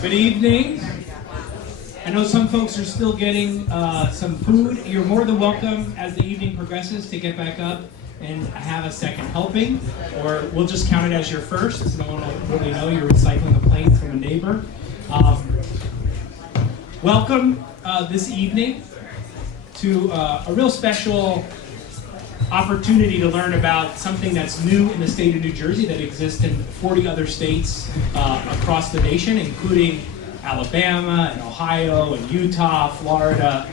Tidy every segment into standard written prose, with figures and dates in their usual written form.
Good evening. I know some folks are still getting some food. You're more than welcome as the evening progresses to get back up and have a second helping, or we'll just count it as your first, so no one will really know you're recycling a plate from a neighbor. Welcome this evening to a real special opportunity to learn about something that's new in the state of New Jersey that exists in 40 other states across the nation, including Alabama and Ohio and Utah, Florida.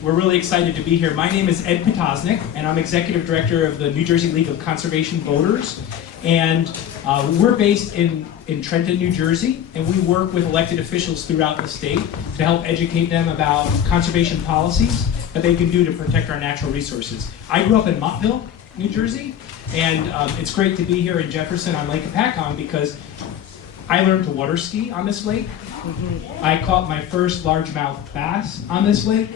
We're really excited to be here. My name is Ed Potosnik, and I'm Executive Director of the New Jersey League of Conservation Voters. And we're based in Trenton, New Jersey, and we work with elected officials throughout the state to help educate them about conservation policies that they can do to protect our natural resources. I grew up in Montville, New Jersey, and it's great to be here in Jefferson on Lake Hopatcong because I learned to water ski on this lake. I caught my first largemouth bass on this lake,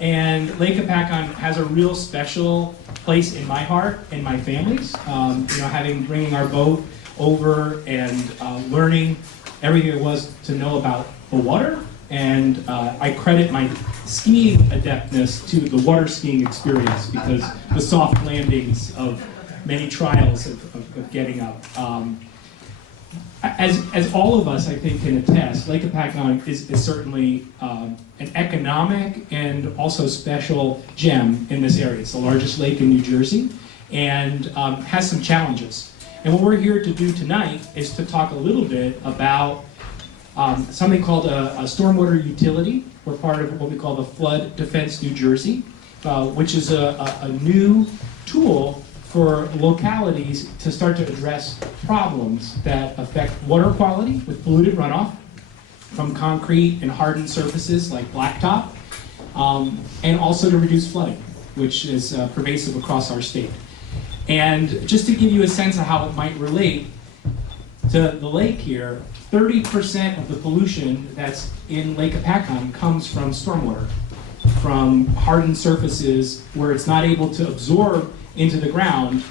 and Lake Hopatcong has a real special place in my heart and my family's. Bringing our boat over and learning everything there was to know about the water, and I credit my skiing adeptness to the water skiing experience because the soft landings of many trials of getting up. As all of us, I think, can attest, Lake Hopatcong is certainly an economic and also special gem in this area. It's the largest lake in New Jersey and has some challenges. And what we're here to do tonight is to talk a little bit about something called a stormwater utility. We're part of what we call the Flood Defense New Jersey, which is a new tool for localities to start to address problems that affect water quality with polluted runoff from concrete and hardened surfaces like blacktop, and also to reduce flooding, which is pervasive across our state. And just to give you a sense of how it might relate to the lake here, 30% of the pollution that's in Lake Hopatcong comes from stormwater, from hardened surfaces where it's not able to absorb into the ground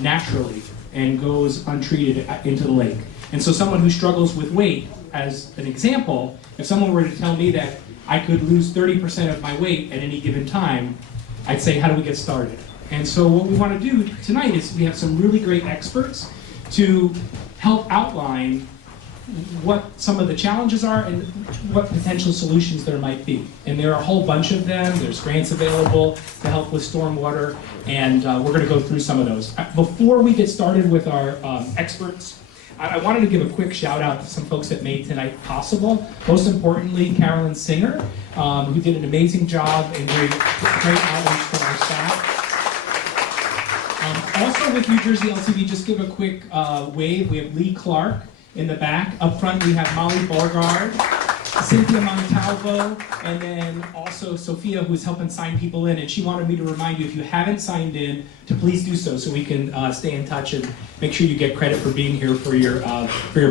naturally and goes untreated into the lake. And so someone who struggles with weight, as an example, if someone were to tell me that I could lose 30% of my weight at any given time, I'd say, how do we get started? And so what we want to do tonight is we have some really great experts to help outline what some of the challenges are and what potential solutions there might be. And there are a whole bunch of them. There's grants available to help with stormwater, and we're going to go through some of those. Before we get started with our experts, I wanted to give a quick shout out to some folks that made tonight possible. Most importantly, Carolyn Singer, who did an amazing job and great outreach from our staff. Also with New Jersey LTV, just give a quick wave. We have Lee Clark in the back. Up front, we have Molly Beauregard, Cynthia Montalvo, and then also Sophia, who's helping sign people in. And she wanted me to remind you, if you haven't signed in, to please do so we can stay in touch and make sure you get credit for being here for your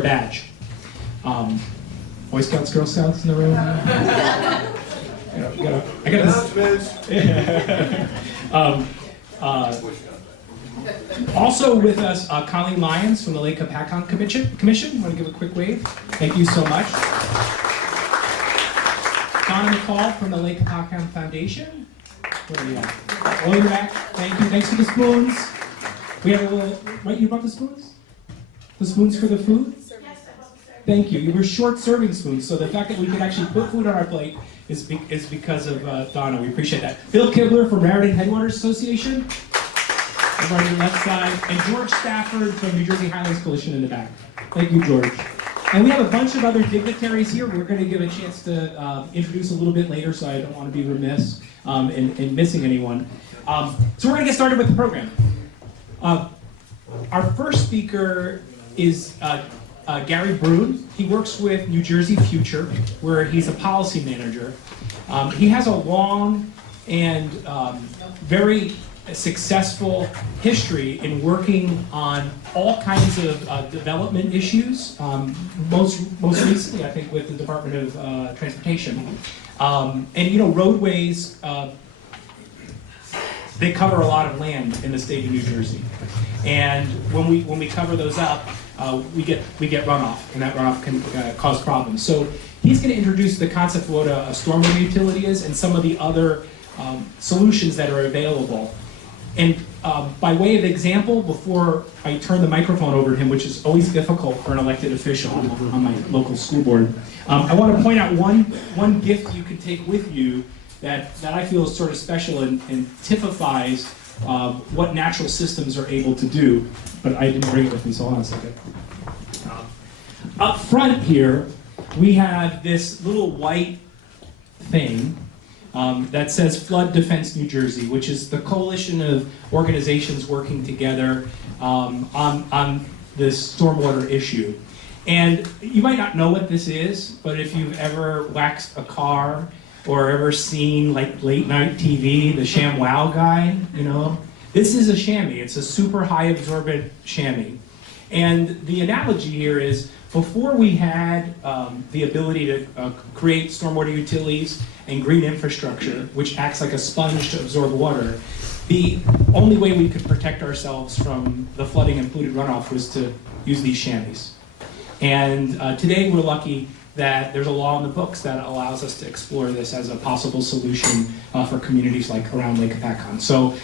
badge. Boy Scouts, Girl Scouts in the room? Also with us, Colleen Lyons from the Lake Hopatcong Commission. I want to give a quick wave. Thank you so much. Donna McCall from the Lake Hopatcong Foundation. Where are you at? Oh, you're back. Thank you. Thanks for the spoons. We have a little, right, you brought the spoons? The spoons for the food? Yes, I brought the serving. Thank you. You were short serving spoons, so the fact that we could actually put food on our plate is because of Donna. We appreciate that. Bill Kibler from Raritan Headwaters Association. Over on your left side, and George Stafford from New Jersey Highlands Coalition in the back. Thank you, George. And we have a bunch of other dignitaries here. We're going to give a chance to introduce a little bit later, so I don't want to be remiss in missing anyone. So we're going to get started with the program. Our first speaker is Gary Brune. He works with New Jersey Future, where he's a policy manager. He has a long and very successful history in working on all kinds of development issues, most recently I think with the Department of Transportation. And you know, roadways they cover a lot of land in the state of New Jersey. And when we cover those up, we get runoff, and that runoff can cause problems. So he's going to introduce the concept of what a stormwater utility is and some of the other solutions that are available. And by way of example, before I turn the microphone over to him, which is always difficult for an elected official on my local school board, I want to point out one gift you can take with you that I feel is sort of special and typifies what natural systems are able to do. But I didn't bring it with me, so hold on a second. Up front here, we have this little white thing that says Flood Defense New Jersey, which is the coalition of organizations working together on this stormwater issue. And you might not know what this is, but if you've ever waxed a car or ever seen like late night TV, the ShamWow guy, you know, this is a chamois. It's a super high absorbent chamois. And the analogy here is before we had the ability to create stormwater utilities and green infrastructure, which acts like a sponge to absorb water, the only way we could protect ourselves from the flooding and polluted runoff was to use these chamois. And today we're lucky that there's a law in the books that allows us to explore this as a possible solution for communities like around Lake Hopatcong. So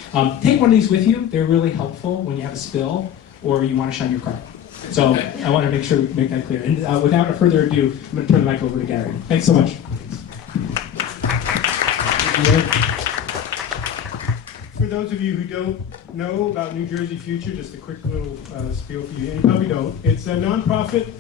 take one of these with you. They're really helpful when you have a spill or you want to shine your car. So I want to make sure we make that clear. And without further ado, I'm going to turn the mic over to Gary. Thanks so much. For those of you who don't know about New Jersey Future, just a quick little spiel for you, and you probably don't. It's a nonprofit,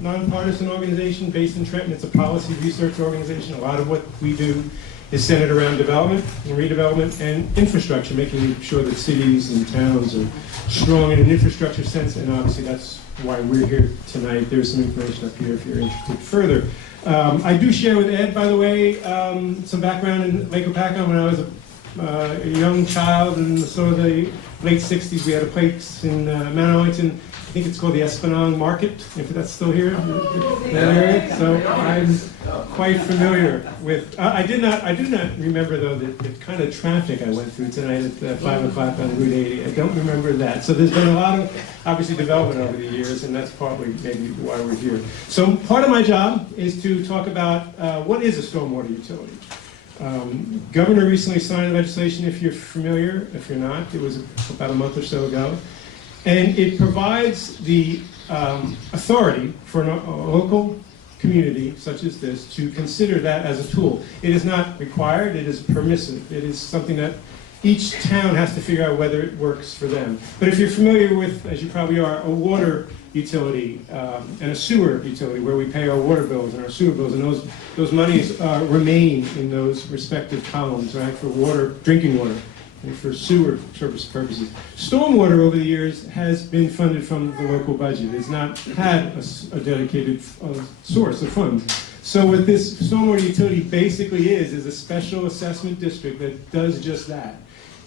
nonpartisan organization based in Trenton. It's a policy research organization. A lot of what we do is centered around development and redevelopment and infrastructure, making sure that cities and towns are strong in an infrastructure sense, and obviously that's why we're here tonight. There's some information up here if you're interested further. I do share with Ed, by the way, some background in Lake Hopatcong. When I was a young child in sort of the late 60s, we had a place in Mount Arlington. I think it's called the Esplanade Market, if that's still here, that area. So I'm quite familiar with. I do not remember though the kind of traffic I went through tonight at 5 o'clock on Route 80. I don't remember that. So there's been a lot of obviously development over the years, and that's probably maybe why we're here. So part of my job is to talk about what is a stormwater utility. Governor recently signed legislation, if you're familiar. If you're not, it was about a month or so ago. And it provides the authority for a local community such as this to consider that as a tool. It is not required, it is permissive. It is something that each town has to figure out whether it works for them. But if you're familiar with, as you probably are, a water utility and a sewer utility where we pay our water bills and our sewer bills, and those monies remain in those respective columns, right, for water, drinking water, and for sewer service purposes. Stormwater over the years has been funded from the local budget. It's not had a dedicated source of funds. So what this stormwater utility basically is a special assessment district that does just that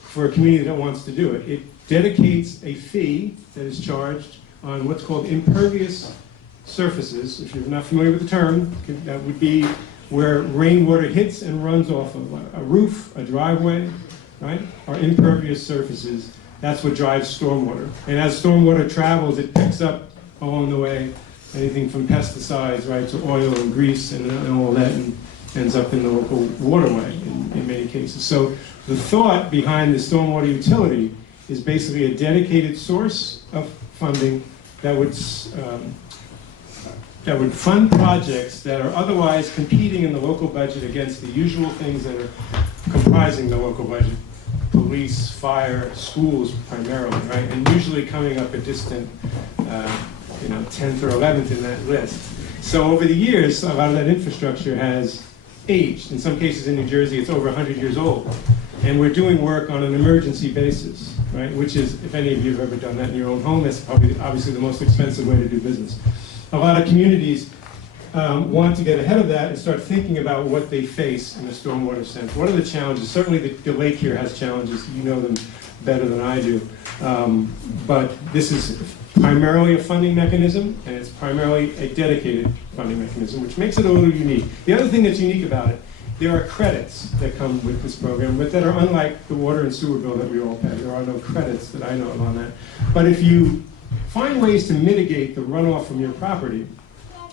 for a community that wants to do it. It dedicates a fee that is charged on what's called impervious surfaces. If you're not familiar with the term, that would be where rainwater hits and runs off of a roof, a driveway, right, or impervious surfaces. That's what drives stormwater. And as stormwater travels, it picks up along the way anything from pesticides, right, to oil and grease and all that, and ends up in the local waterway in many cases. So the thought behind the stormwater utility is basically a dedicated source of funding that would fund projects that are otherwise competing in the local budget against the usual things that are comprising the local budget. Police, fire, schools primarily, right? And usually coming up a distant, 10th or 11th in that list. So over the years, a lot of that infrastructure has aged. In some cases in New Jersey, it's over 100 years old. And we're doing work on an emergency basis, right? Which is, if any of you have ever done that in your own home, that's probably obviously the most expensive way to do business. A lot of communities want to get ahead of that and start thinking about what they face in a stormwater sense. What are the challenges? Certainly the lake here has challenges. You know them better than I do. But this is primarily a funding mechanism, and it's primarily a dedicated funding mechanism, which makes it a little unique. The other thing that's unique about it There are credits that come with this program, but that are unlike the water and sewer bill that we all pay. There are no credits that I know of on that. But if you find ways to mitigate the runoff from your property,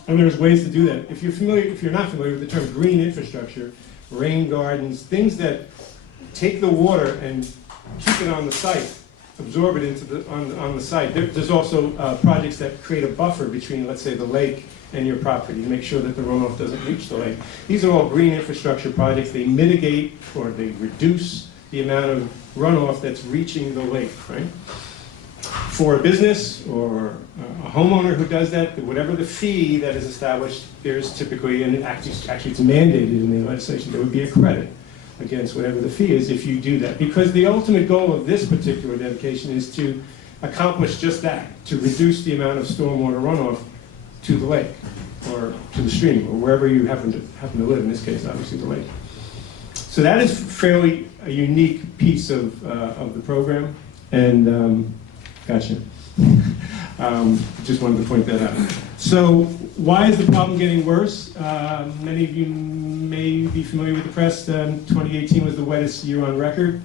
and there's ways to do that. If you're not familiar with the term green infrastructure, rain gardens, things that take the water and keep it on the site, absorb it into on the site. There's also projects that create a buffer between, let's say, the lake and your property to make sure that the runoff doesn't reach the lake. These are all green infrastructure projects. They mitigate or they reduce the amount of runoff that's reaching the lake, right? For a business or a homeowner who does that, whatever the fee that is established, there's typically, and actually it's mandated in the legislation, there would be a credit against whatever the fee is if you do that. Because the ultimate goal of this particular dedication is to accomplish just that, to reduce the amount of stormwater runoff to the lake or to the stream or wherever you happen to live, in this case, obviously the lake. So that is fairly a unique piece of the program, and gotcha. Just wanted to point that out. So why is the problem getting worse? Many of you may be familiar with the press. 2018 was the wettest year on record.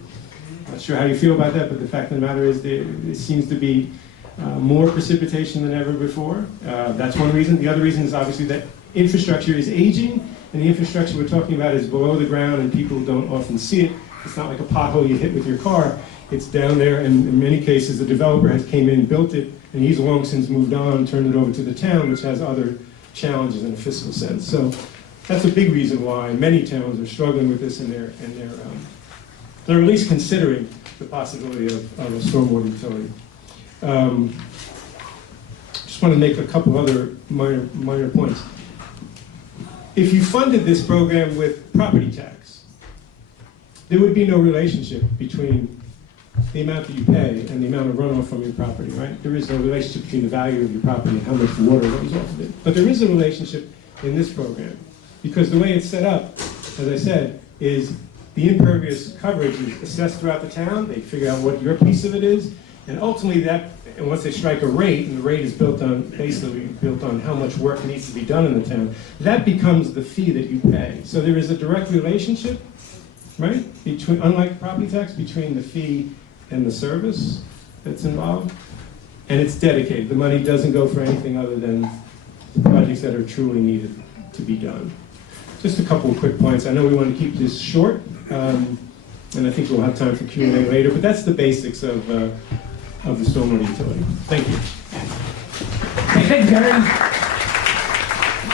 Not sure how you feel about that, but the fact of the matter is it seems to be more precipitation than ever before. That's one reason. The other reason is obviously that infrastructure is aging, and the infrastructure we're talking about is below the ground and people don't often see it. It's not like a pothole you hit with your car. It's down there, and in many cases the developer has came in, built it, and he's long since moved on, turned it over to the town, which has other challenges in a fiscal sense. So that's a big reason why many towns are struggling with this, and they're at least considering the possibility of a stormwater utility. Just want to make a couple other minor points. If you funded this program with property tax, there would be no relationship between the amount that you pay and the amount of runoff from your property, right? There is no relationship between the value of your property and how much water runs off of it. But there is a relationship in this program, because the way it's set up, as I said, is the impervious coverage is assessed throughout the town. They figure out what your piece of it is, and ultimately and once they strike a rate, and the rate is basically built on how much work needs to be done in the town, that becomes the fee that you pay. So there is a direct relationship, right, unlike property tax, between the fee and the service that's involved, and it's dedicated. The money doesn't go for anything other than the projects that are truly needed to be done. Just a couple of quick points. I know we want to keep this short, and I think we'll have time for Q&A later, but that's the basics of the stormwater utility. Thank you. Thank you, Gary.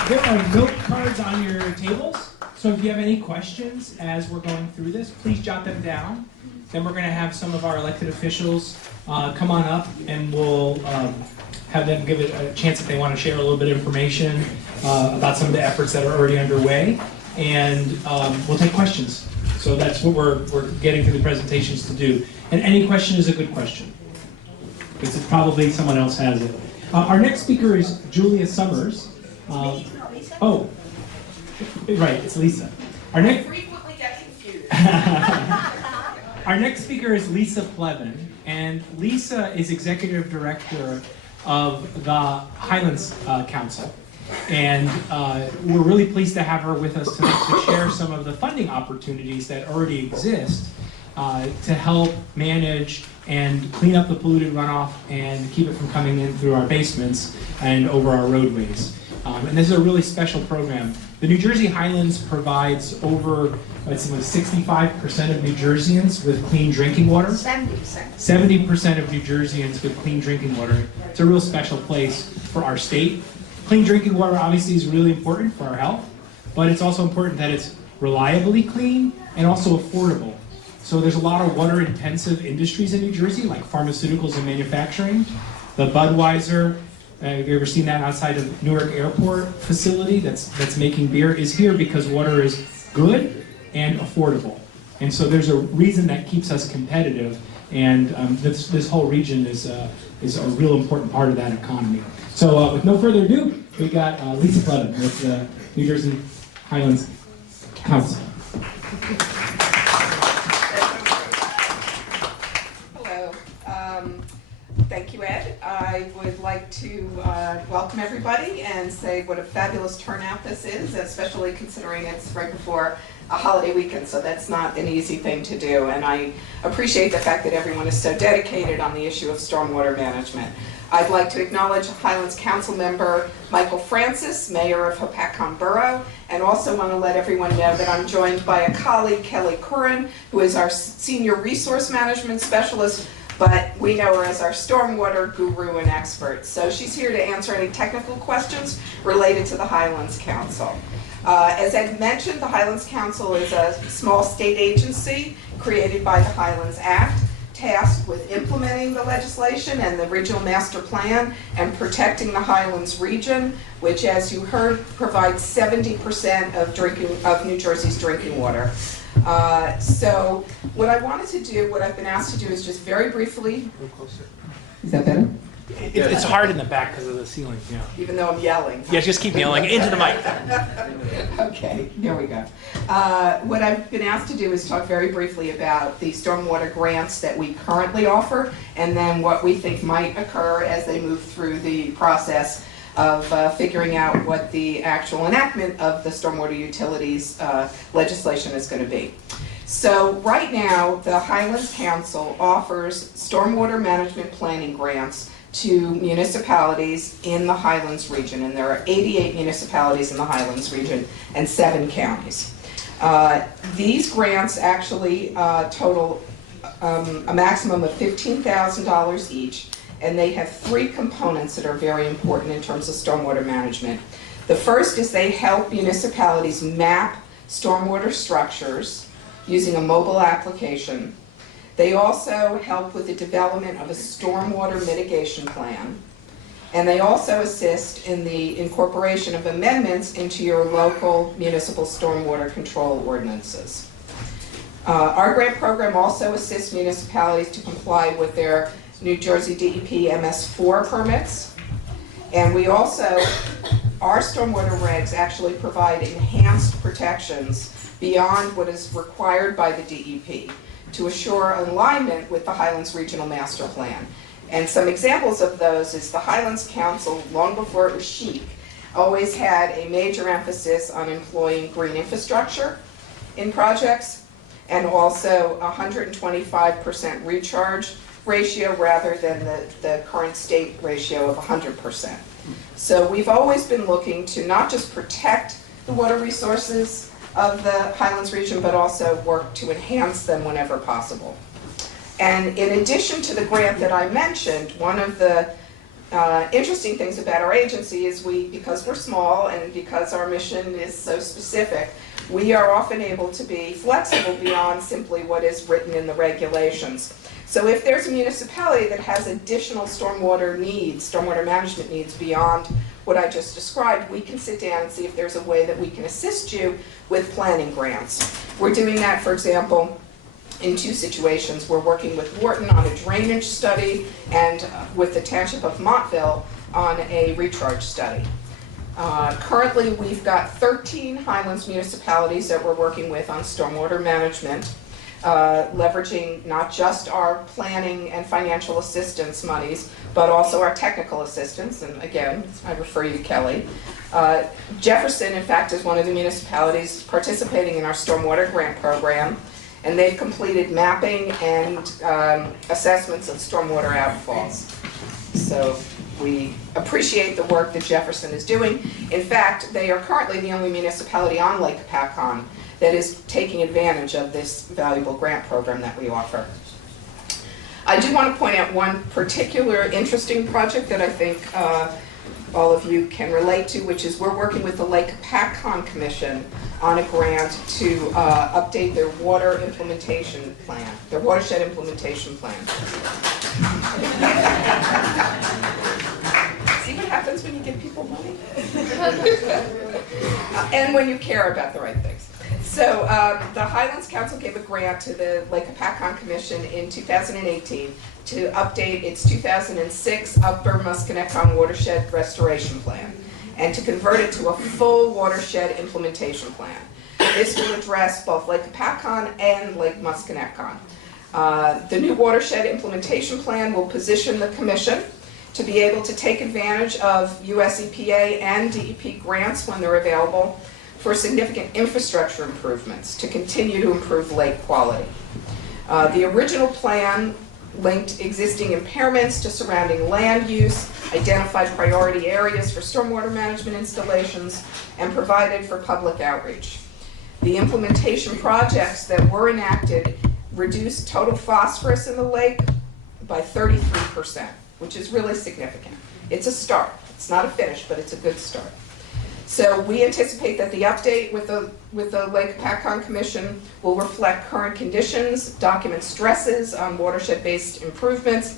There are note cards on your tables, so if you have any questions as we're going through this, please jot them down. Then we're going to have some of our elected officials come on up, and we'll have them give it a chance if they want to share a little bit of information about some of the efforts that are already underway, and we'll take questions. So that's what we're getting through the presentations to do. And any question is a good question, because it's probably someone else has it. Our next speaker is Julia Summers. Oh, right, it's Lisa. I frequently get confused. Our next speaker is Lisa Plevin, and Lisa is Executive Director of the Highlands Council. And we're really pleased to have her with us tonight to share some of the funding opportunities that already exist to help manage and clean up the polluted runoff and keep it from coming in through our basements and over our roadways. And this is a really special program. The New Jersey Highlands provides over 65% of New Jerseyans with clean drinking water. 70%. 70% of New Jerseyans with clean drinking water. It's a real special place for our state. Clean drinking water obviously is really important for our health, but it's also important that it's reliably clean and also affordable. So there's a lot of water-intensive industries in New Jersey, like pharmaceuticals and manufacturing. The Budweiser, have you ever seen that outside of Newark Airport facility that's making beer, is here because water is good and affordable. And so there's a reason that keeps us competitive, and this whole region is a real important part of that economy. So with no further ado, we got Lisa Plevin with the New Jersey Highlands Council. Hello. Thank you, Ed. I would like to welcome everybody and say what a fabulous turnout this is, especially considering it's right before a holiday weekend, so that's not an easy thing to do. And I appreciate the fact that everyone is so dedicated on the issue of stormwater management. I'd like to acknowledge Highlands Council member Michael Francis, Mayor of Hopatcong Borough, and also want to let everyone know that I'm joined by a colleague, Kelly Curran, who is our Senior Resource Management Specialist, but we know her as our stormwater guru and expert. So she's here to answer any technical questions related to the Highlands Council. As Ed mentioned, the Highlands Council is a small state agency created by the Highlands Act, tasked with implementing the legislation and the regional master plan and protecting the Highlands region, which, as you heard, provides 70% of New Jersey's drinking water. So what I wanted to do, what I've been asked to do, is just very briefly. Is that better? It's hard in the back because of the ceiling. Yeah. Even though I'm yelling. Yeah, just keep yelling into the mic. Okay, here we go. What I've been asked to do is talk very briefly about the stormwater grants that we currently offer, and then what we think might occur as they move through the process of figuring out what the actual enactment of the stormwater utilities legislation is going to be. So right now, the Highlands Council offers stormwater management planning grants to municipalities in the Highlands region, and there are 88 municipalities in the Highlands region and 7 counties. These grants actually total a maximum of $15,000 each, and they have 3 components that are very important in terms of stormwater management. The first is they help municipalities map stormwater structures using a mobile application. They also help with the development of a stormwater mitigation plan, and they also assist in the incorporation of amendments into your local municipal stormwater control ordinances. Our grant program also assists municipalities to comply with their New Jersey DEP MS4 permits, and we also, our stormwater regs actually provide enhanced protections beyond what is required by the DEP to assure alignment with the Highlands Regional Master Plan. And some examples of those is the Highlands Council, long before it was chic, always had a major emphasis on employing green infrastructure in projects, and also 125% recharge ratio rather than the current state ratio of 100%. So we've always been looking to not just protect the water resources of the Highlands region, but also work to enhance them whenever possible. And in addition to the grant that I mentioned, one of the interesting things about our agency is because we're small and because our mission is so specific, we are often able to be flexible beyond simply what is written in the regulations. So if there's a municipality that has additional stormwater needs, stormwater management needs beyond what I just described, we can sit down and see if there's a way that we can assist you with planning grants. We're doing that, for example, in 2 situations. We're working with Wharton on a drainage study and with the Township of Montville on a recharge study. Currently, we've got 13 Highlands municipalities that we're working with on stormwater management, leveraging not just our planning and financial assistance monies, but also our technical assistance, and again, I refer you to Kelly. Jefferson, in fact, is one of the municipalities participating in our stormwater grant program, and they've completed mapping and assessments of stormwater outfalls. So we appreciate the work that Jefferson is doing. In fact, they are currently the only municipality on Lake Hopatcong that is taking advantage of this valuable grant program that we offer. I do want to point out one particular interesting project that I think all of you can relate to, which is we're working with the Lake Hopatcong Commission on a grant to update their water implementation plan, their watershed implementation plan. See what happens when you give people money? And when you care about the right things. So the Highlands Council gave a grant to the Lake Hopatcong Commission in 2018 to update its 2006 Upper Musconetcong Watershed Restoration Plan and to convert it to a full watershed implementation plan. This will address both Lake Hopatcong and Lake Musconetcong. The new watershed implementation plan will position the Commission to be able to take advantage of US EPA and DEP grants when they're available for significant infrastructure improvements to continue to improve lake quality. The original plan linked existing impairments to surrounding land use, identified priority areas for stormwater management installations, and provided for public outreach. The implementation projects that were enacted reduced total phosphorus in the lake by 33%, which is really significant. It's a start. It's not a finish, but it's a good start. So we anticipate that the update with the Lake Hopatcong Commission will reflect current conditions, document stresses on watershed-based improvements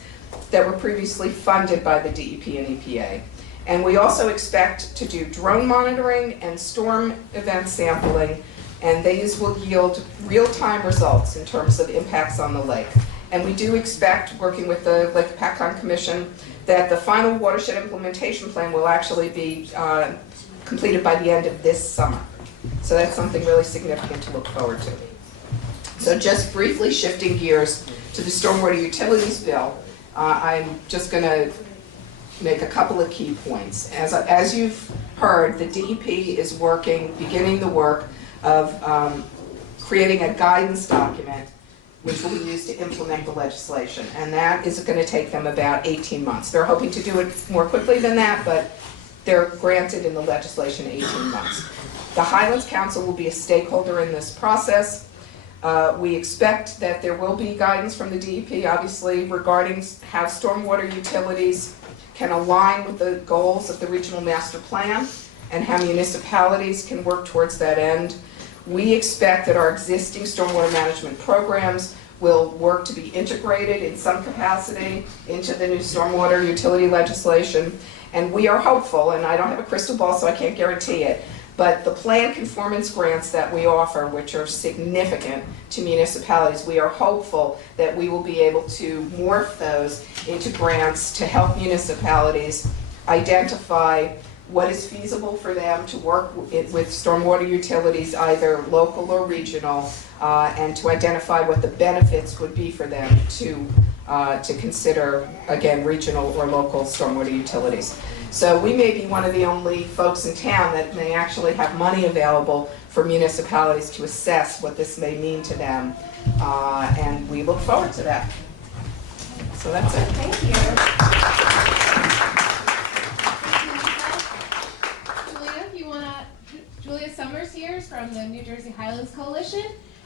that were previously funded by the DEP and EPA. And we also expect to do drone monitoring and storm event sampling, and these will yield real-time results in terms of impacts on the lake. And we do expect, working with the Lake Hopatcong Commission, that the final watershed implementation plan will actually be completed by the end of this summer. So that's something really significant to look forward to. So just briefly shifting gears to the stormwater utilities bill, I'm just going to make a couple of key points. As you've heard, the DEP is beginning the work of creating a guidance document which will be used to implement the legislation, and that is going to take them about 18 months. They're hoping to do it more quickly than that, but they're granted in the legislation 18 months. The Highlands Council will be a stakeholder in this process. We expect that there will be guidance from the DEP, obviously, regarding how stormwater utilities can align with the goals of the regional master plan and how municipalities can work towards that end. We expect that our existing stormwater management programs will work to be integrated in some capacity into the new stormwater utility legislation. And we are hopeful, and I don't have a crystal ball so I can't guarantee it, but the plan conformance grants that we offer, which are significant to municipalities, we are hopeful that we will be able to morph those into grants to help municipalities identify what is feasible for them to work with stormwater utilities, either local or regional, and to identify what the benefits would be for them to consider, again, regional or local stormwater utilities. So we may be one of the only folks in town that may actually have money available for municipalities to assess what this may mean to them, and we look forward to that. So that's it. Thank you. Julia Summers here is from the New Jersey Highlands Coalition,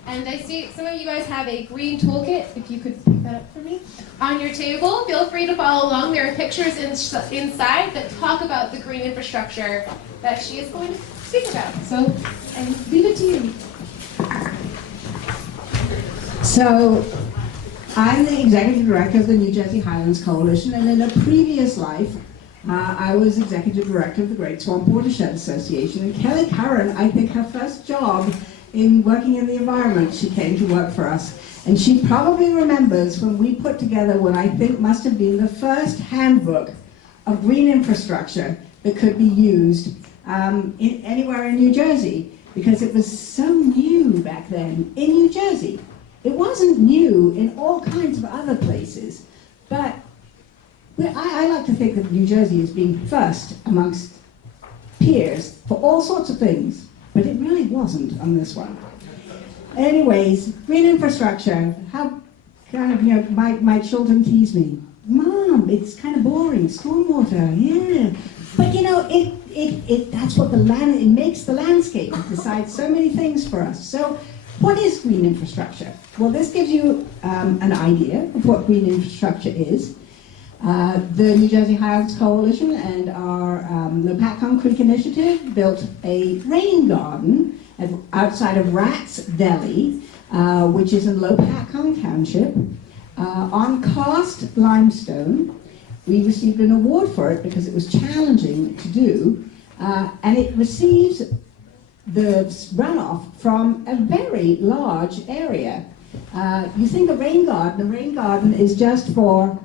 and I see some of you guys have a green toolkit, if you could pick that up for me, on your table. Feel free to follow along. There are pictures inside that talk about the green infrastructure that she is going to speak about. So I leave it to you. So I'm the Executive Director of the New Jersey Highlands Coalition, and in a previous life, I was Executive Director of the Great Swamp Watershed Association. And Kelly Curran, I think her first job in working in the environment, she came to work for us. And she probably remembers when we put together what I think must have been the first handbook of green infrastructure that could be used anywhere in New Jersey, because it was so new back then in New Jersey. It wasn't new in all kinds of other places, but I like to think of New Jersey as being first amongst peers for all sorts of things, but it really wasn't on this one. Anyways, green infrastructure, how kind of, my children tease me. Mom, it's kind of boring, stormwater, yeah. But that's what it makes the landscape. It decides so many things for us. So what is green infrastructure? Well, this gives you an idea of what green infrastructure is. The New Jersey Highlands Coalition and our Hopatcong Creek Initiative built a rain garden outside of Rat's Deli, which is in Hopatcong Township, on karst limestone. We received an award for it because it was challenging to do, and it receives the runoff from a very large area. You think a rain garden is just for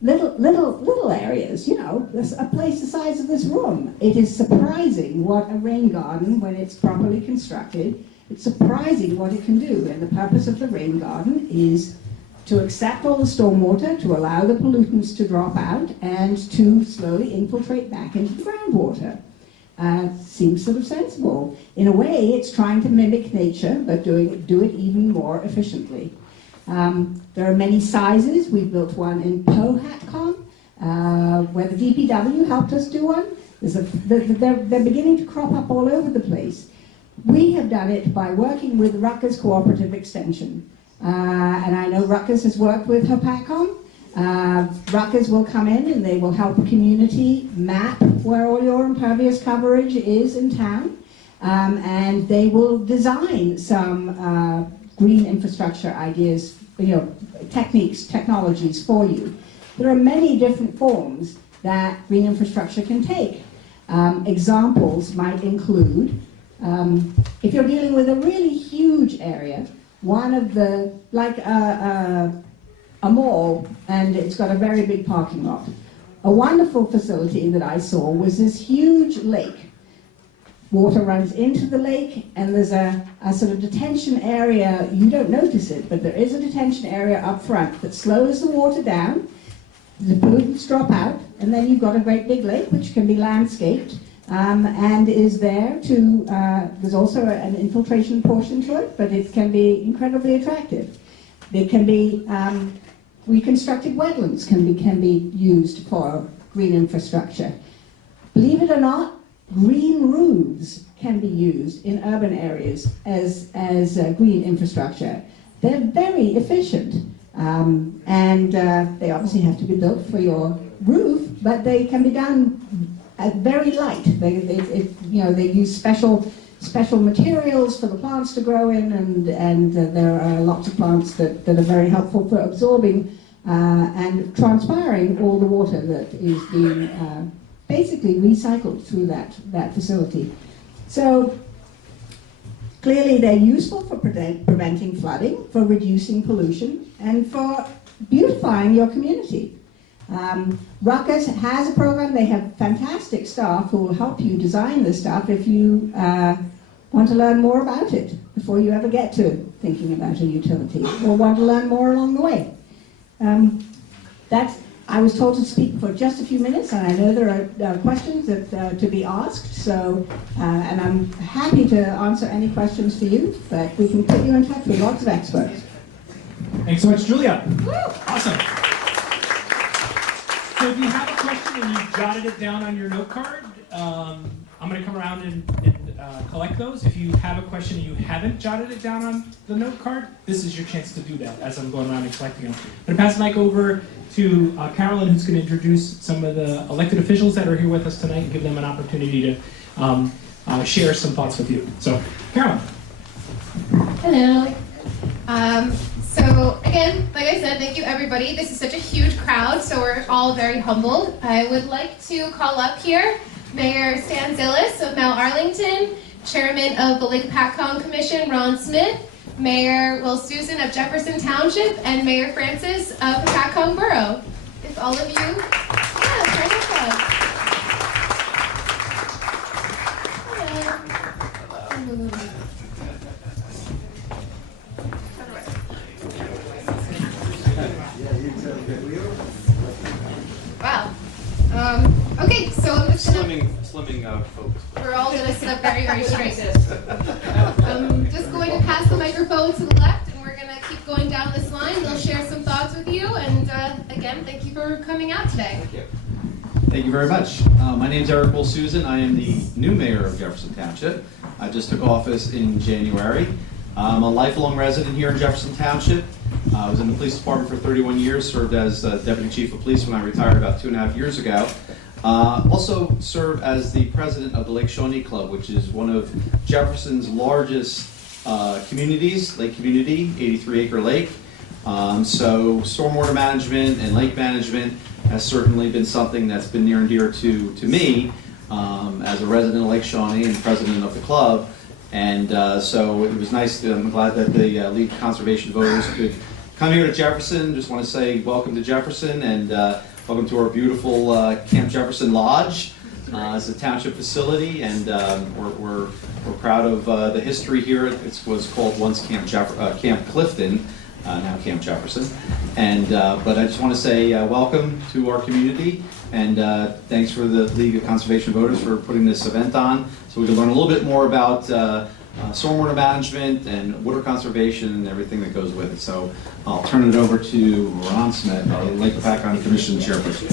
little areas, a place the size of this room. It is surprising what a rain garden, when it's properly constructed, it's surprising what it can do. And the purpose of the rain garden is to accept all the stormwater, to allow the pollutants to drop out, and to slowly infiltrate back into the groundwater. Seems sort of sensible. In a way, it's trying to mimic nature, but do it even more efficiently. There are many sizes. We built one in Hopatcong, where the DPW helped us do one. They're beginning to crop up all over the place. We have done it by working with Rutgers Cooperative Extension. And I know Rutgers has worked with Hopatcong. Rutgers will come in and they will help a community map where all your impervious coverage is in town. And they will design some green infrastructure ideas, techniques, technologies for you. There are many different forms that green infrastructure can take. Examples might include, if you're dealing with a really huge area, one of the, like a mall, and it's got a very big parking lot. A wonderful facility that I saw was this huge lake. Water runs into the lake, and there's a sort of detention area. You don't notice it, but there is a detention area up front that slows the water down. The pollutants drop out, and then you've got a great big lake, which can be landscaped, and is there to, there's also an infiltration portion to it, but it can be incredibly attractive. It can be, reconstructed wetlands can be used for green infrastructure. Believe it or not, green roofs can be used in urban areas as green infrastructure. They're very efficient, and they obviously have to be built for your roof, but they can be done very light. They use special materials for the plants to grow in, and there are lots of plants that are very helpful for absorbing and transpiring all the water that is being basically recycled through that facility. So clearly they're useful for preventing flooding, for reducing pollution, and for beautifying your community. Rutgers has a program. They have fantastic staff who will help you design this stuff if you want to learn more about it before you ever get to thinking about a utility, or want to learn more along the way. I was told to speak for just a few minutes, and I know there are questions that to be asked, so, and I'm happy to answer any questions for you, but we can put you in touch with lots of experts. Thanks so much, Julia. Woo! Awesome. So if you have a question and you've jotted it down on your note card, I'm going to come around and collect those. If you have a question and you haven't jotted it down on the note card, this is your chance to do that as I'm going around and collecting them. I'm going to pass the mic over to Carolyn, who's going to introduce some of the elected officials that are here with us tonight and give them an opportunity to share some thoughts with you. So, Carolyn. Hello. So again, like I said, thank you everybody. This is such a huge crowd, so we're all very humbled. I would like to call up here Mayor Stan Zillis of Mount Arlington, Chairman of the Lake Hopatcong Commission, Ron Smith, Mayor Will Susan of Jefferson Township, and Mayor Francis of Hopatcong Borough. If all of you, yeah, turn it up. Hello. Wow. Okay, so I'm just gonna... Slimming focus. We're all gonna sit up very, very straight. I'm just going to pass the microphone to the left, and we're gonna keep going down this line. They'll share some thoughts with you, and again, thank you for coming out today. Thank you. Thank you very much. My name's Eric Will Susan. I am the new mayor of Jefferson Township. I just took office in January. I'm a lifelong resident here in Jefferson Township. I was in the police department for 31 years, served as deputy chief of police when I retired about 2.5 years ago. Also served as the president of the Lake Shawnee Club, which is one of Jefferson's largest communities, lake community, 83-acre lake. So stormwater management and lake management has certainly been something that's been near and dear to me as a resident of Lake Shawnee and president of the club. And so it was nice. I'm glad that the lead conservation voters could come here to Jefferson. Just want to say welcome to Jefferson and welcome to our beautiful Camp Jefferson Lodge. It's a township facility, and we're proud of the history here. It was called once Camp Clifton, now Camp Jefferson. And but I just want to say welcome to our community, and thanks for the League of Conservation Voters for putting this event on, so we can learn a little bit more about stormwater management and water conservation and everything that goes with it. So I'll turn it over to Ron Smith, our Lake Hopatcong Commission Chairperson.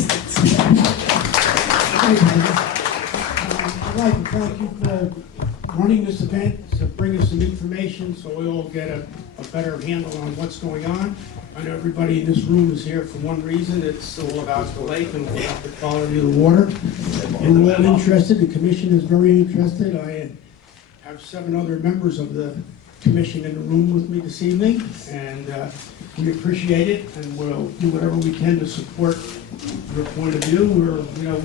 I'd like to thank you for running this event, to bring us some information so we all get a better handle on what's going on. I know everybody in this room is here for one reason. It's all about the lake and about the quality of the water. And we're all interested. The commission is very interested. I have 7 other members of the commission in the room with me this evening, and we appreciate it, and we'll do whatever we can to support your point of view. We're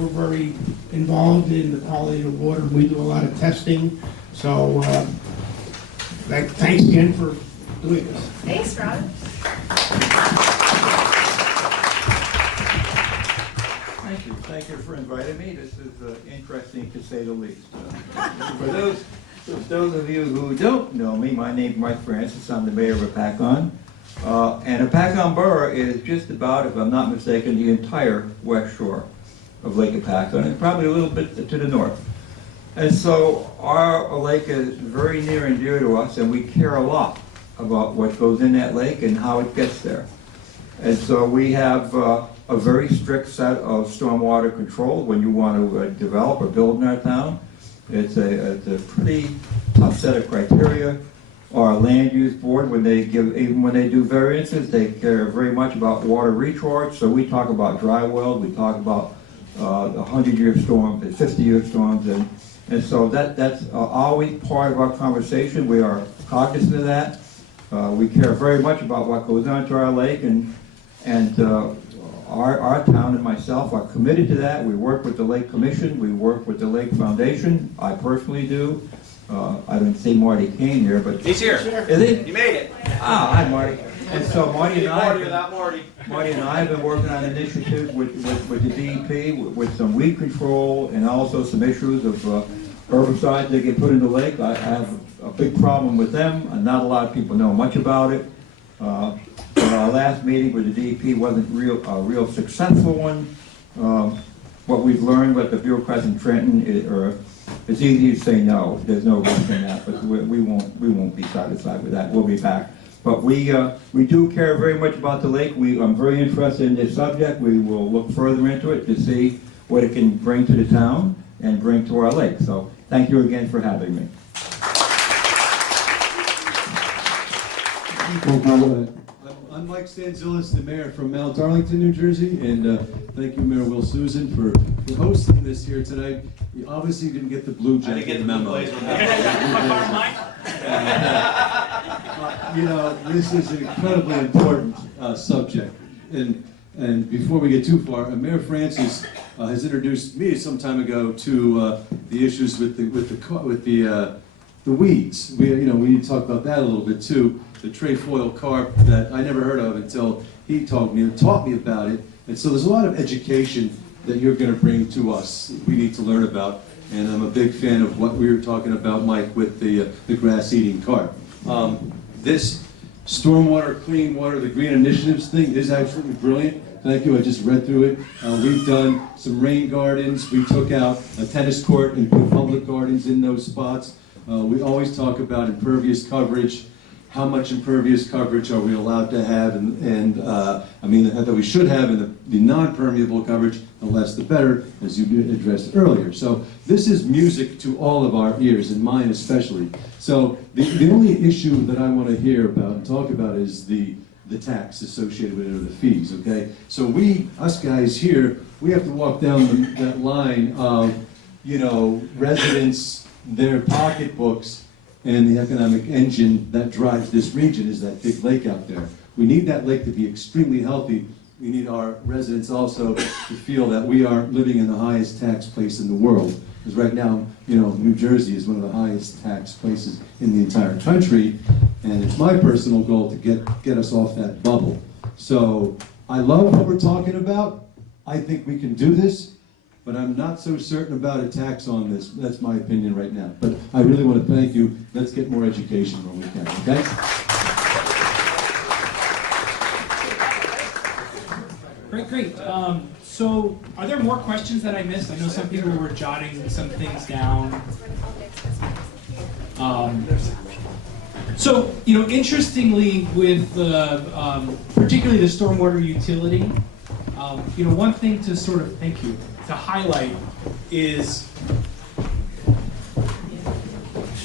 very involved in the quality of water. We do a lot of testing, so thanks again for doing this. Thanks, Ron. Thank you for inviting me. This is interesting to say the least. For those of you who don't know me, my name is Mike Francis. I'm the mayor of Hopatcong. And Hopatcong Borough is just about, if I'm not mistaken, the entire west shore of Lake Hopatcong, and probably a little bit to the north. And so our lake is very near and dear to us, and we care a lot about what goes in that lake and how it gets there. And so we have a very strict set of stormwater control when you want to develop or build in our town. It's a pretty tough set of criteria. Our land use board, even when they do variances, they care very much about water recharge. So we talk about dry wells, we talk about the 100-year storms, the 50-year storms, and so that's always part of our conversation. We are cognizant of that. We care very much about what goes on to our lake, and our town and myself are committed to that. We work with the Lake Commission, we work with the Lake Foundation. I personally do. I don't see Marty Kane here, but He's here. Is he? You made it. Ah, hi Marty. And so Marty and I have been working on initiatives with the DEP, with some weed control, and also some issues of herbicides that get put in the lake. I have a big problem with them, and not a lot of people know much about it. Our last meeting with the DEP wasn't a real successful one. What we've learned with the bureaucrats in Trenton it's easy to say no. There's no risk in that, but we won't be satisfied with that. We'll be back. But we do care very much about the lake. I'm very interested in this subject. We will look further into it to see what it can bring to the town and bring to our lake. So thank you again for having me. I'm Mike Stanzilis, the mayor from Mount Darlington, New Jersey, and thank you, Mayor Will Susan, for hosting this here tonight. You obviously didn't get the blue jacket. I didn't get the memo. You know, this is an incredibly important subject, and before we get too far, Mayor Francis has introduced me some time ago to the issues with the weeds. We need to talk about that a little bit too. The trefoil carp that I never heard of until he taught me about it. And so there's a lot of education that you're going to bring to us. We need to learn about. And I'm a big fan of what we were talking about, Mike, with the grass-eating carp. This stormwater, clean water, the green initiatives thing is absolutely brilliant. Thank you. I just read through it. We've done some rain gardens. We took out a tennis court and put public gardens in those spots. We always talk about impervious coverage. How much impervious coverage are we allowed to have, and that we should have, and the non-permeable coverage, the less the better, as you addressed earlier. So this is music to all of our ears, and mine especially. So the only issue that I want to hear about and talk about is the tax associated with it, or the fees, okay? So us guys here, we have to walk down that line of, residents, their pocketbooks, and the economic engine that drives this region is that big lake out there. We need that lake to be extremely healthy. We need our residents also to feel that we are living in the highest tax place in the world. Because right now, New Jersey is one of the highest tax places in the entire country, and it's my personal goal to get us off that bubble. So I love what we're talking about. I think we can do this. But I'm not so certain about a tax on this. That's my opinion right now. But I really want to thank you. Let's get more education when we can, okay? Great. So are there more questions that I missed? I know some people were jotting some things down. So, interestingly, with the, particularly the stormwater utility, one thing to sort of, thank you, to highlight is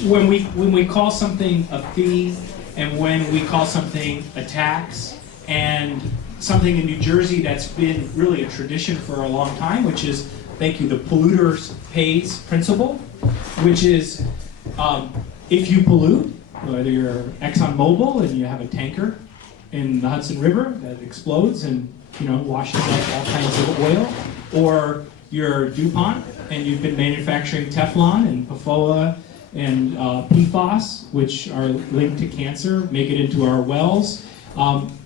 when we call something a fee and when we call something a tax, and something in New Jersey that's been really a tradition for a long time, which is, thank you, the polluter pays principle, which is if you pollute, whether you're ExxonMobil and you have a tanker in the Hudson River that explodes and washes up all kinds of oil, or you're DuPont and you've been manufacturing Teflon and PFOA and PFAS, which are linked to cancer, make it into our wells.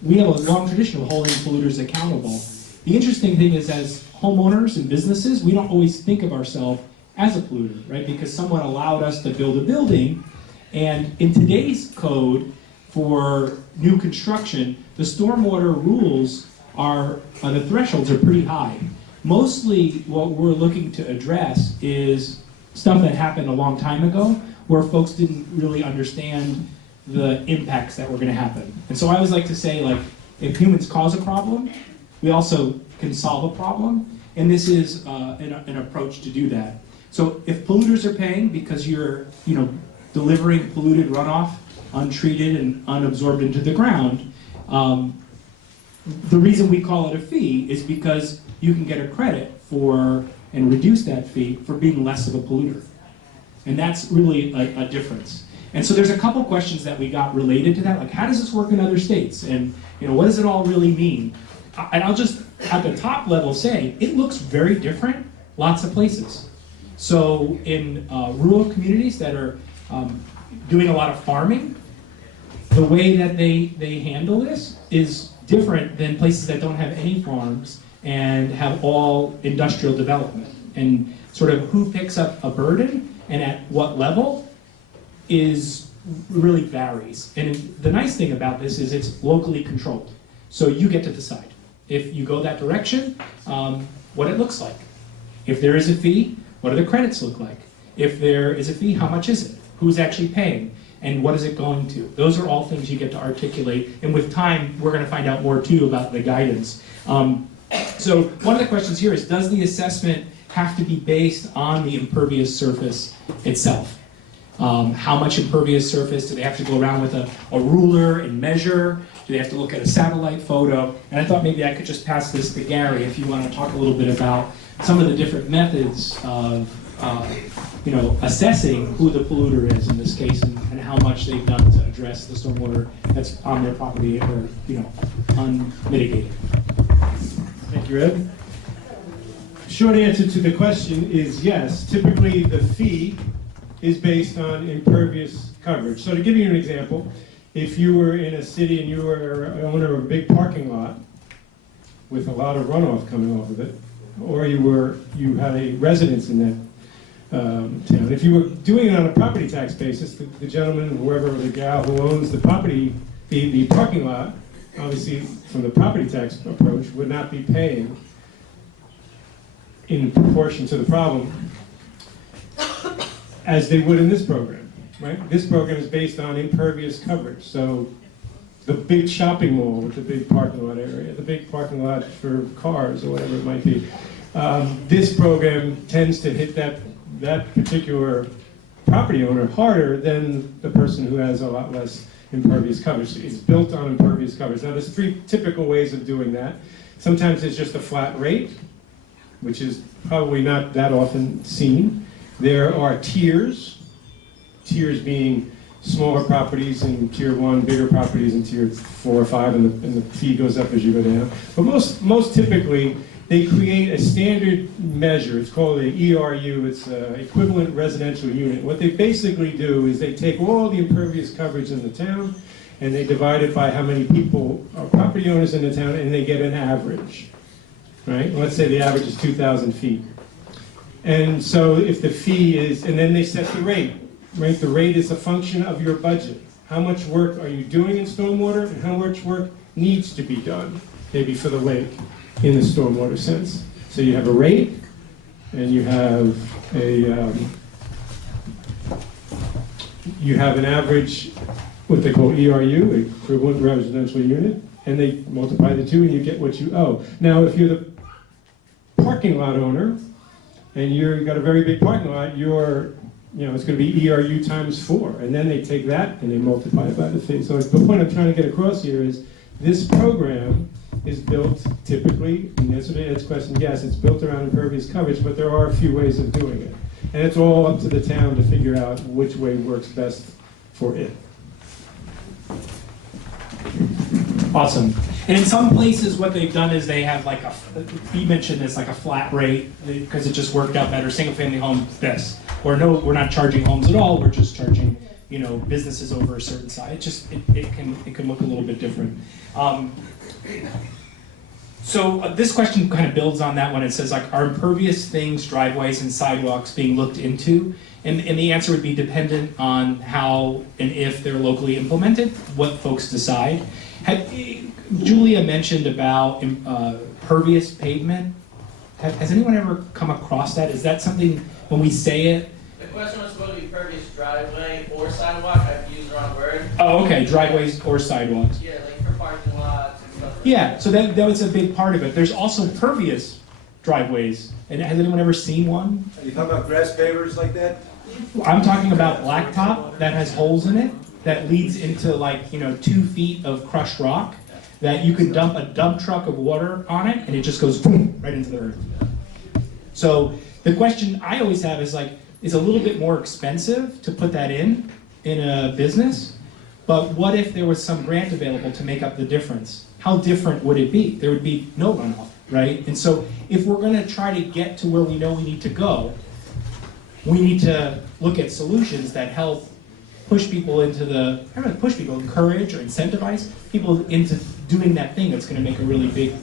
We have a long tradition of holding polluters accountable. The interesting thing is, as homeowners and businesses, we don't always think of ourselves as a polluter, right? Because someone allowed us to build a building, and in today's code for new construction, the stormwater rules are, the thresholds are pretty high. Mostly what we're looking to address is stuff that happened a long time ago, where folks didn't really understand the impacts that were going to happen. And so I always like to say, like, if humans cause a problem, we also can solve a problem, and this is an approach to do that. So if polluters are paying because you're, delivering polluted runoff, untreated and unabsorbed into the ground, the reason we call it a fee is because you can get a credit for, and reduce that fee for being less of a polluter. And that's really a difference. And so there's a couple questions that we got related to that, like how does this work in other states? And what does it all really mean? And I'll just, at the top level, say, it looks very different lots of places. So in rural communities that are doing a lot of farming, the way that they handle this is different than places that don't have any farms and have all industrial development. And sort of who picks up a burden and at what level is really varies. And the nice thing about this is it's locally controlled. So you get to decide. If you go that direction, what it looks like. If there is a fee, what do the credits look like? If there is a fee, how much is it? Who's actually paying? And what is it going to? Those are all things you get to articulate. And with time, we're going to find out more too about the guidance. So one of the questions here is, does the assessment have to be based on the impervious surface itself? How much impervious surface? Do they have to go around with a ruler and measure? Do they have to look at a satellite photo? And I thought maybe I could just pass this to Gary if you want to talk a little bit about some of the different methods of assessing who the polluter is in this case, and how much they've done to address the stormwater that's on their property or unmitigated. Thank you, Ed. Short answer to the question is yes. Typically, the fee is based on impervious coverage. So to give you an example, if you were in a city and you were an owner of a big parking lot with a lot of runoff coming off of it, or you had a residence in that town. If you were doing it on a property tax basis, the gentleman, whoever, the gal who owns the property, the parking lot, obviously from the property tax approach, would not be paying in proportion to the problem as they would in this program, right? This program is based on impervious coverage. So the big shopping mall with the big parking lot area, the big parking lot for cars or whatever it might be. This program tends to hit that particular property owner harder than the person who has a lot less impervious coverage. It's built on impervious coverage. Now there's three typical ways of doing that. Sometimes it's just a flat rate, which is probably not that often seen. There are tiers being smaller properties in tier 1, bigger properties in tier 4 or 5, and the fee goes up as you go down. But most typically, they create a standard measure. It's called an ERU. It's an equivalent residential unit. What they basically do is they take all the impervious coverage in the town, and they divide it by how many people are property owners in the town, and they get an average. Right? Let's say the average is 2,000 feet. And so if the fee is, and then they set the rate. Right? The rate is a function of your budget. How much work are you doing in stormwater, and how much work needs to be done, maybe for the lake. in the stormwater sense. So you have a rate, and you have an average, what they call ERU, equivalent residential unit, and they multiply the two and you get what you owe. Now, if you're the parking lot owner, and you've got a very big parking lot, it's going to be ERU times 4, and then they take that and they multiply it by the fee. So the point I'm trying to get across here is this program is built typically, and answer to Ed's question, yes, it's built around impervious coverage, but there are a few ways of doing it. And it's all up to the town to figure out which way works best for it. Awesome. And in some places, what they've done is they have like you mentioned this, like a flat rate, because it just worked out better. Single family home, this. Or no, we're not charging homes at all, we're just charging, businesses over a certain size. It can look a little bit different. So this question kind of builds on that one. It says, like, are impervious things, driveways, and sidewalks being looked into? And the answer would be dependent on how and if they're locally implemented, what folks decide. Julia mentioned about pervious pavement. Has anyone ever come across that? Is that something, when we say it? The question was supposed to be pervious driveway or sidewalk. I've used the wrong word. Oh, okay, driveways or sidewalks. Yeah, like for parking lots and stuff like Yeah, so that was a big part of it. There's also pervious driveways. And has anyone ever seen one? Are you talking about grass pavers like that? I'm talking about blacktop that has holes in it that leads into 2 feet of crushed rock that you can dump a dump truck of water on it and it just goes boom right into the earth. So the question I always have is it's a little bit more expensive to put that in a business, but what if there was some grant available to make up the difference? How different would it be? There would be no runoff, right? And so if we're going to try to get to where we know we need to go, we need to look at solutions that help push people encourage or incentivize people into doing that thing that's going to make a really big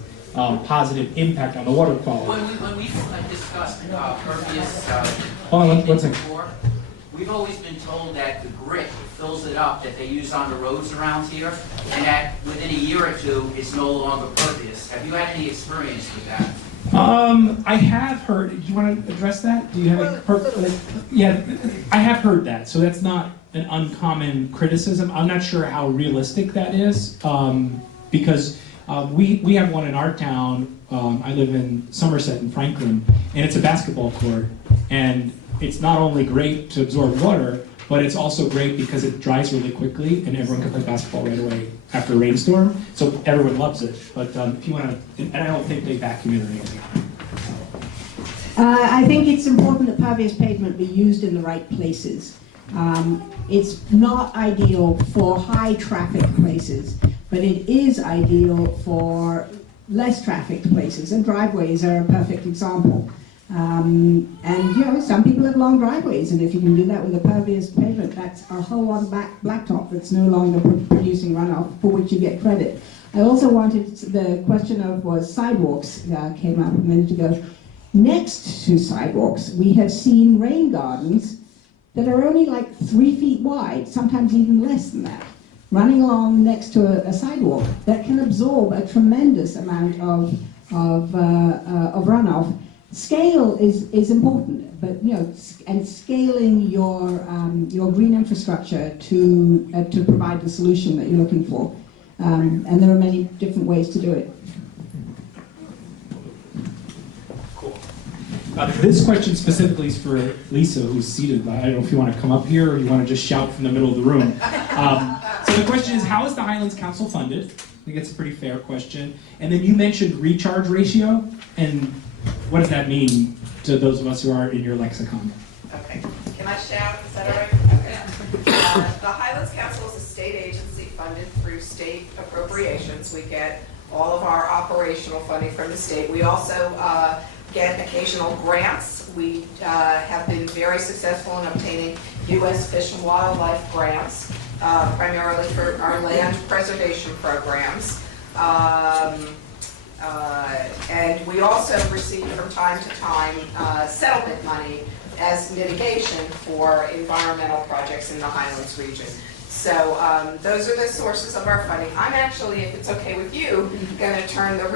positive impact on the water quality. When we discussed pervious Hold on one second. before, we've always been told that the grit fills it up that they use on the roads around here, and that within a year or two, it's no longer pervious. Have you had any experience with that? I have heard. Do you want to address that? Do you have yeah, I have heard that. So that's not an uncommon criticism. I'm not sure how realistic that is, because we have one in our town. I live in Somerset and Franklin, and it's a basketball court. And it's not only great to absorb water, but it's also great because it dries really quickly, and everyone can play basketball right away after a rainstorm. So everyone loves it. But if you want to, and I don't think they vacuum it or anything. I think it's important that pervious pavement be used in the right places. It's not ideal for high traffic places, but it is ideal for less trafficked places, and driveways are a perfect example. Some people have long driveways, and if you can do that with a pervious pavement, that's a whole lot of blacktop that's no longer producing runoff, for which you get credit. I also wanted, the question of was sidewalks came up a minute ago. Next to sidewalks, we have seen rain gardens that are only 3 feet wide, sometimes even less than that, running along next to a sidewalk that can absorb a tremendous amount of runoff. Scale is important, but and scaling your green infrastructure to provide the solution that you're looking for, and there are many different ways to do it. Cool. This question specifically is for Lisa, who's seated. I don't know if you want to come up here or you want to just shout from the middle of the room. So the question is, how is the Highlands Council funded? I think it's a pretty fair question. And then you mentioned recharge ratio, and what does that mean to those of us who are in your lexicon? Okay, can I shout? Is that all right? Okay. The Highlands Council is a state agency funded through state appropriations. We get all of our operational funding from the state. We also get occasional grants. We have been very successful in obtaining U.S. Fish and Wildlife grants, primarily for our land preservation programs. And we also receive from time to time settlement money as mitigation for environmental projects in the Highlands region. So those are the sources of our funding. I'm actually, if it's okay with you, going to turn the